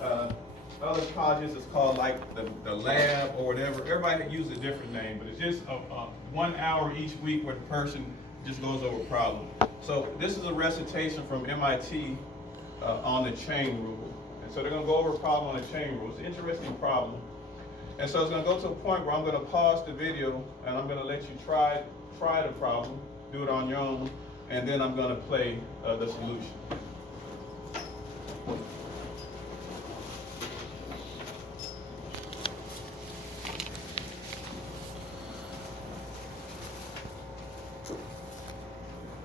Other colleges it's called like the lab or whatever. Everybody uses a different name, but it's just 1 hour each week where the person just goes over a problem. So this is a recitation from MIT on the chain rule. And so they're going to go over a problem on the chain rule. It's an interesting problem. And so it's going to go to a point where I'm going to pause the video and I'm going to let you try the problem, do it on your own, and then I'm going to play the solution.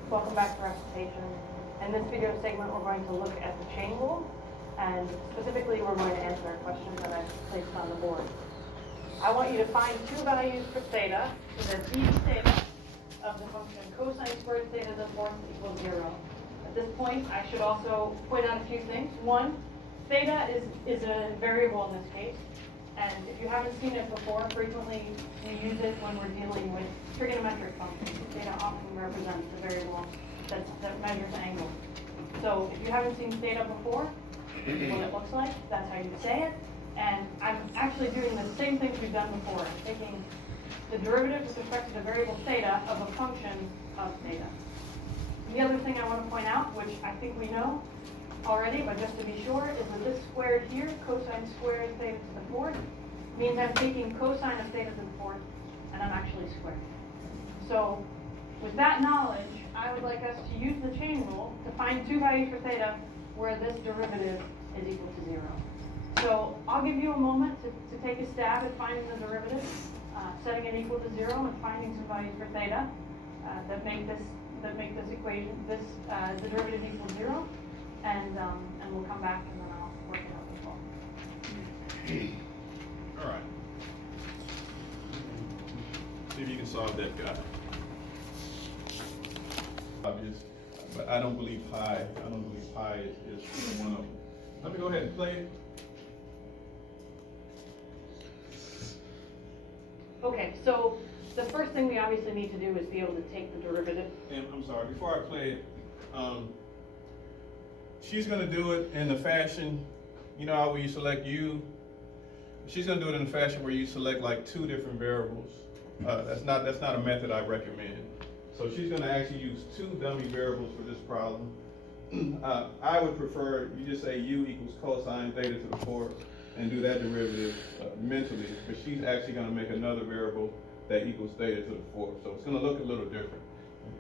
Welcome back to recitation. In this video segment, we're going to look at the chain rule, and specifically, we're going to answer a question that I've placed on the board. I want you to find two values for theta, so that each theta of the function cosine squared theta to the fourth equals 0. At this point, I should also point out a few things. One, theta is a variable in this case, and if you haven't seen it before, frequently we use it when we're dealing with trigonometric functions. Theta often represents the variable that measures angle. So if you haven't seen theta before, what it looks like, that's how you say it. And I'm actually doing the same things we've done before. I'm taking the derivative with respect to the variable theta of a function of theta. The other thing I want to point out, which I think we know already, but just to be sure, is that this squared here, cosine squared theta to the fourth, means I'm taking cosine of theta to the fourth, and I'm actually squaring it. So with that knowledge, I would like us to use the chain rule to find two values for theta where this derivative is equal to 0. So I'll give you a moment to take a stab at finding the derivative, setting it equal to 0 and finding some values for theta that make this equation, the derivative equal 0, and we'll come back and then I'll work it out as well. All right. See if you can solve that guy. Obvious, but I don't believe pi is one of them. Let me go ahead and play it. Okay, so the first thing we obviously need to do is be able to take the derivative. And I'm sorry, before I play it, she's going to do it in the fashion, you know how when you select u, she's going to do it in the fashion where you select like two different variables. That's not a method I recommend. So she's going to actually use two dummy variables for this problem. I would prefer you just say u equals cosine theta to the fourth and do that derivative mentally, but she's actually going to make another variable that equals theta to the fourth. So it's going to look a little different,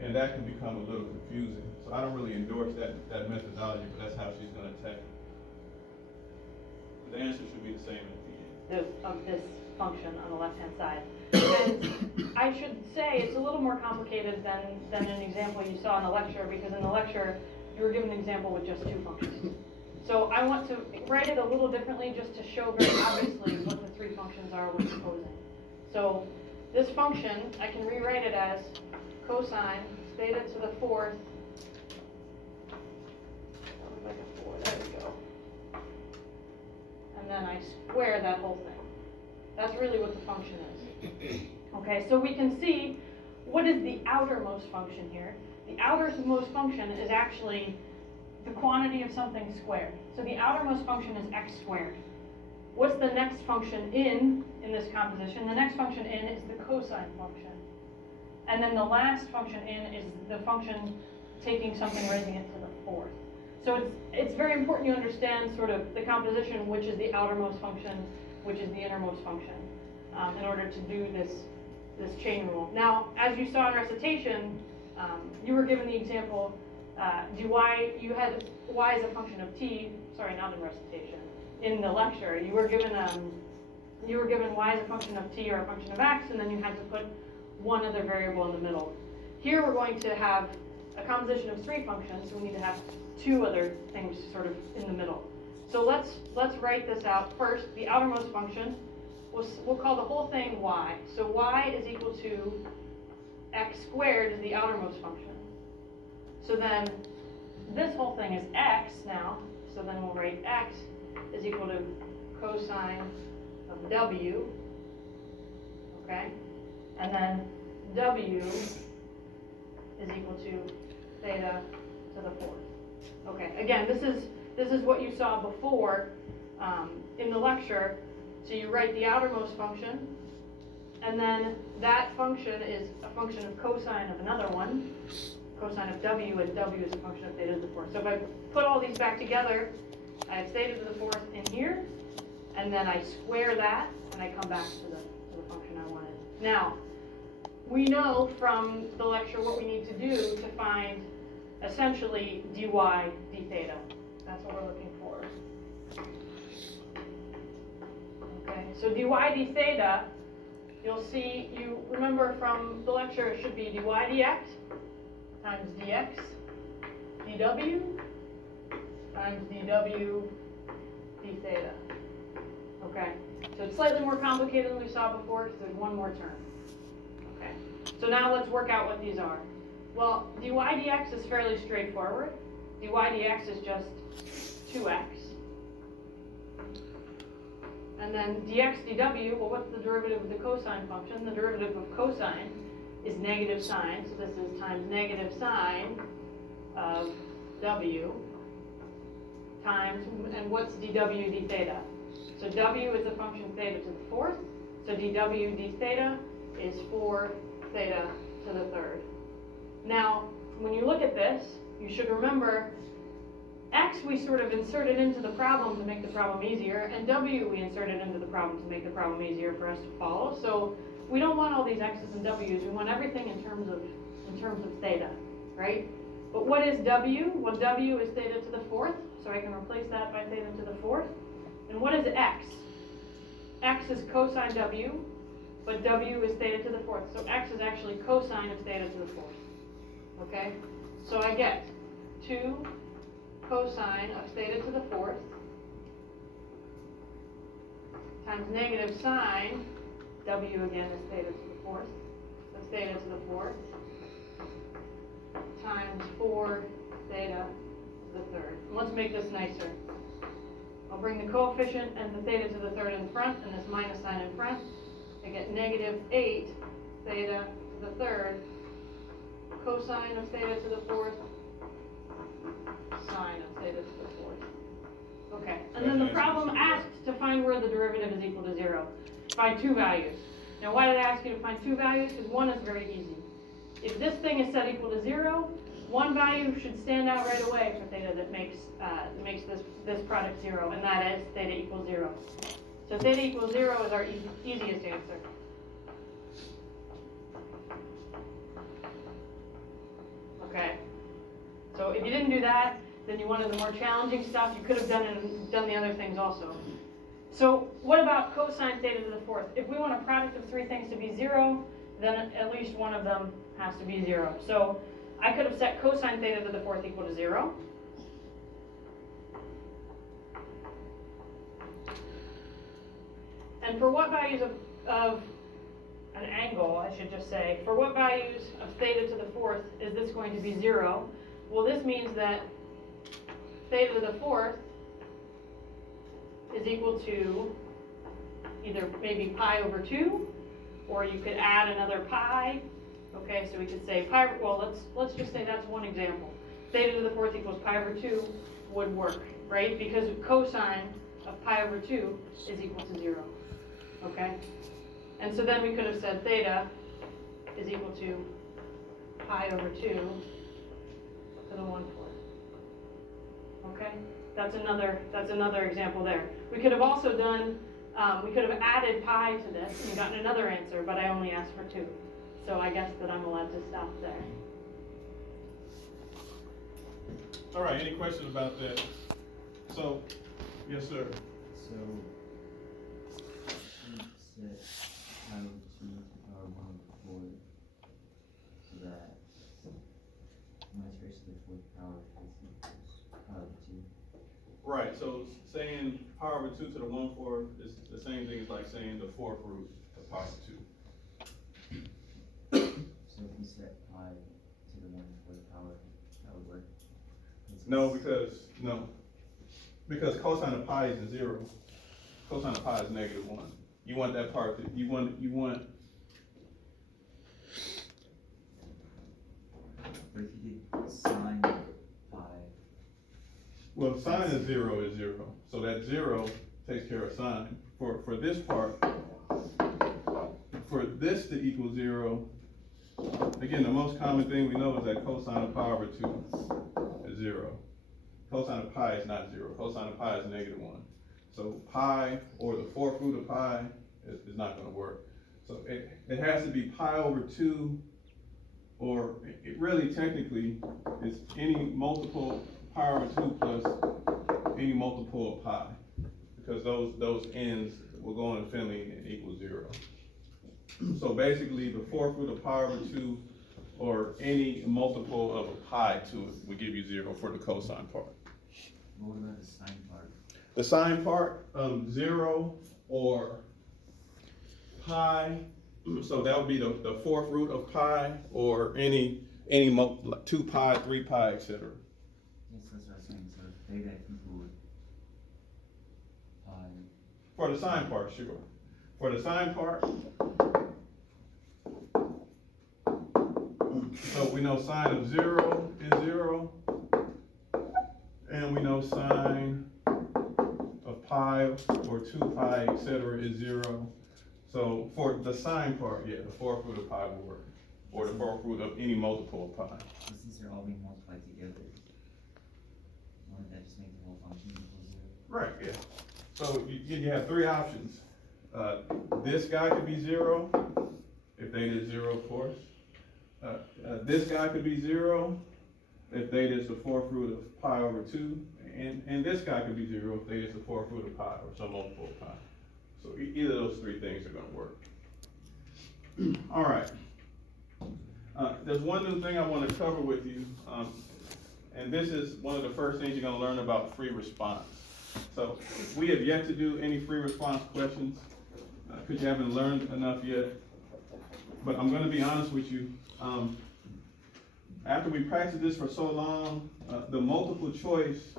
and that can become a little confusing. So I don't really endorse that methodology, but that's how she's going to attack it. The answer should be the same at the end. Of this function on the left-hand side. And I should say it's a little more complicated than an example you saw in the lecture, because in the lecture you were given an example with just two functions. So I want to write it a little differently just to show very obviously what the three functions are we're proposing. So this function, I can rewrite it as cosine theta to the fourth. There we go. And then I square that whole thing. That's really what the function is. Okay, so we can see what is the outermost function here. The outermost function is actually the quantity of something squared. So the outermost function is x squared. What's the next function in this composition? The next function in is the cosine function. And then the last function in is the function taking something, raising it to the fourth. So it's very important you understand sort of the composition, which is the outermost function, which is the innermost function, in order to do this chain rule. Now, as you saw in recitation, you were given the example, you had y as a function of t, sorry, not in recitation. In the lecture, you were given y as a function of t or a function of x, and then you had to put one other variable in the middle. Here we're going to have a composition of three functions, so we need to have two other things sort of in the middle. So let's write this out first. The outermost function, we'll call the whole thing y. So y is equal to x squared is the outermost function. So then this whole thing is x now. So then we'll write x is equal to cosine of w. Okay? And then w is equal to theta to the fourth. Okay, again, this is what you saw before in the lecture. So you write the outermost function, and then that function is a function of cosine of another one, cosine of w, and w is a function of theta to the fourth. So if I put all these back together, I have theta to the fourth in here, and then I square that, and I come back to the function I wanted. Now, we know from the lecture what we need to do to find essentially dy d theta. That's what we're looking for. Okay, so dy d theta, you'll see, you remember from the lecture, it should be dy dx times dx dw times dw d theta. Okay, so it's slightly more complicated than we saw before because there's one more term. Okay, so now let's work out what these are. Well, dy dx is fairly straightforward. Dy dx is just 2x. And then dx dw, well, what's the derivative of the cosine function? The derivative of cosine is negative sine, so this is times negative sine of w times, and what's dw d theta? So w is a function of theta to the fourth, so dw d theta is 4 theta to the third. Now, when you look at this, you should remember x we sort of inserted into the problem to make the problem easier, and w we inserted into the problem to make the problem easier for us to follow. So we don't want all these x's and w's, we want everything in terms of theta, right? But what is w? Well, w is theta to the fourth, so I can replace that by theta to the fourth. And what is x? X is cosine w, but w is theta to the fourth. So x is actually cosine of theta to the fourth. Okay? So I get 2 cosine of theta to the fourth times negative sine, w again is theta to the fourth, that's theta to the fourth, times 4 theta to the third. And let's make this nicer. I'll bring the coefficient and the theta to the third in front, and this minus sign in front. I get negative 8 theta to the third, cosine of theta to the fourth, sine of theta to the fourth. Okay, and then the problem asks to find where the derivative is equal to 0. Find 2 values. Now why did I ask you to find 2 values? Because one is very easy. If this thing is set equal to 0, one value should stand out right away for theta that makes this product 0, and that is theta equals 0. So theta equals 0 is our easiest answer. Okay. So if you didn't do that, then you wanted the more challenging stuff. You could have done the other things also. So what about cosine theta to the fourth? If we want a product of 3 things to be 0, then at least one of them has to be 0. So I could have set cosine theta to the fourth equal to 0. And for what values of an angle, I should just say, for what values of theta to the fourth is this going to be 0? Well, this means that theta to the fourth is equal to either maybe pi over 2, or you could add another pi. Okay, so we could say pi, well, let's just say that's one example. Theta to the fourth equals pi over 2 would work, right? Because cosine of pi over 2 is equal to 0. Okay? And so then we could have said theta is equal to pi over 2 to the 1/4. Okay? That's another example there. We could have also done, we could have added pi to this and gotten another answer, but I only asked for 2. So I guess that I'm allowed to stop there. All right, any questions about that? So, yes, sir. So, you said pi over 2 to the power of 1/4, so that minus raised to the 4th power is equals pi over 2. Right, so saying pi over 2 to the 1/4 is the same thing as like saying the 4th root of pi over 2. So if you set pi to the 1/4 power, that would work? No, because cosine of pi is 0. Cosine of pi is -1. You want that part, you want. But if you did sine pi, Well, sine of 0 is 0, so that 0 takes care of sine. For this part, for this to equal 0, again, the most common thing we know is that cosine of pi over 2 is 0. Cosine of pi is not 0, cosine of pi is -1. So pi, or the fourth root of pi, is not gonna work. So it has to be pi over 2, or it really technically is any multiple pi over 2 plus any multiple of pi, because those ends will go in infinity and equal 0. So basically, the fourth root of pi over 2 or any multiple of a pi to it would give you 0 for the cosine part. What about the sine part? The sine part, 0 or pi, so that would be the fourth root of pi or any 2 pi, 3 pi, etc. Yes, that's what I was saying, so theta equal pi. For the sine part, sure. For the sine part, so we know sine of 0 is 0, and we know sine of pi or 2 pi, etc. is 0. So for the sine part, yeah, the fourth root of pi will work, or the fourth root of any multiple of pi. So since they're all being multiplied together, wouldn't that just make the whole function equal 0? Right, yeah. So you have three options. This guy could be 0, if theta is 0, of course. This guy could be 0, if theta is the fourth root of pi over 2. And this guy could be 0, if theta is the fourth root of pi, or some multiple of pi. So either of those three things are gonna work. All right. There's one new thing I wanna cover with you, and this is one of the first things you're gonna learn about free response. So we have yet to do any free response questions, because you haven't learned enough yet. But I'm gonna be honest with you, after we practice this for so long, the multiple choice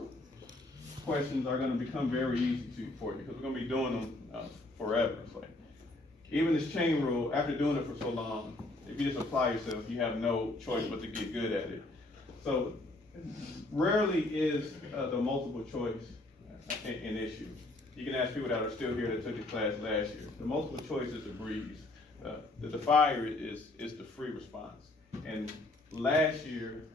questions are gonna become very easy for you, because we're gonna be doing them forever. It's like, even this chain rule, after doing it for so long, if you just apply yourself, you have no choice but to get good at it. So rarely is the multiple choice an issue. You can ask people that are still here that took the class last year. The multiple choice is a breeze. The fire is the free response. And last year,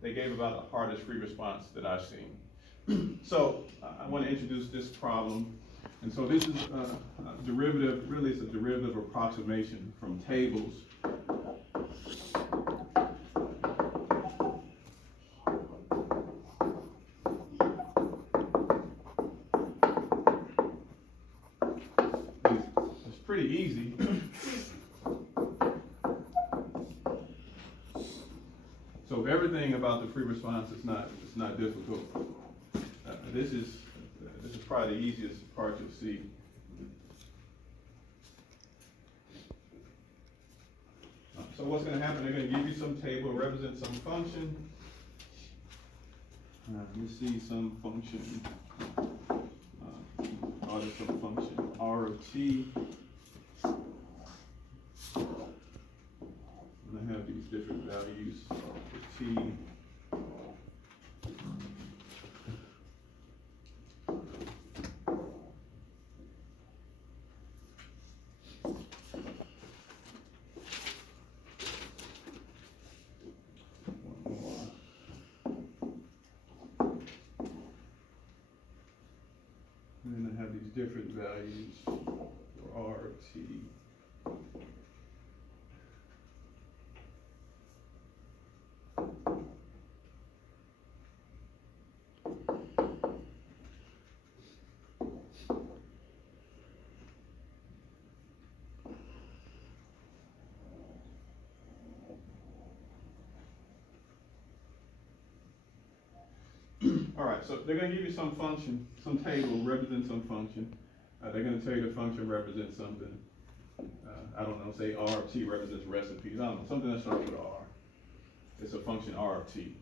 they gave about the hardest free response that I've seen. So I want to introduce this problem. And so this is a derivative, really it's a derivative approximation from tables. It's pretty easy. So everything about the free response is not difficult. This is probably the easiest part you'll see. So what's going to happen? They're going to give you some table, represent some function. You see some function, or there's some function R of t. And I have these different values for t. And then I have these different values for R of t. All right, so they're going to give you some function, some table, represent some function. They're going to tell you the function represents something. I don't know, say R of t represents recipes. I don't know, something that starts with R. It's a function R of t.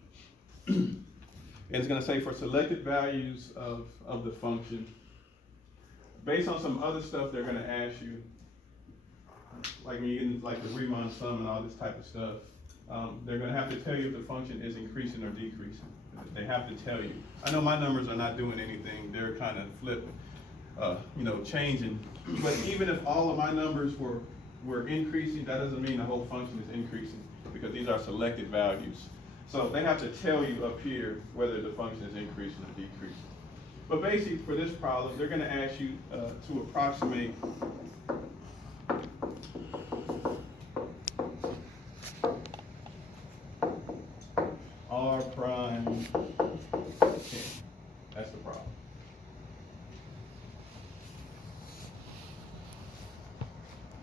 And it's going to say for selected values of the function, based on some other stuff they're going to ask you, like when you get into like the Riemann sum and all this type of stuff, they're going to have to tell you if the function is increasing or decreasing. They have to tell you. I know my numbers are not doing anything, they're kind of changing. But even if all of my numbers were increasing, that doesn't mean the whole function is increasing, because these are selected values. So they have to tell you up here whether the function is increasing or decreasing. But basically, for this problem, they're gonna ask you to approximate R prime 10. That's the problem.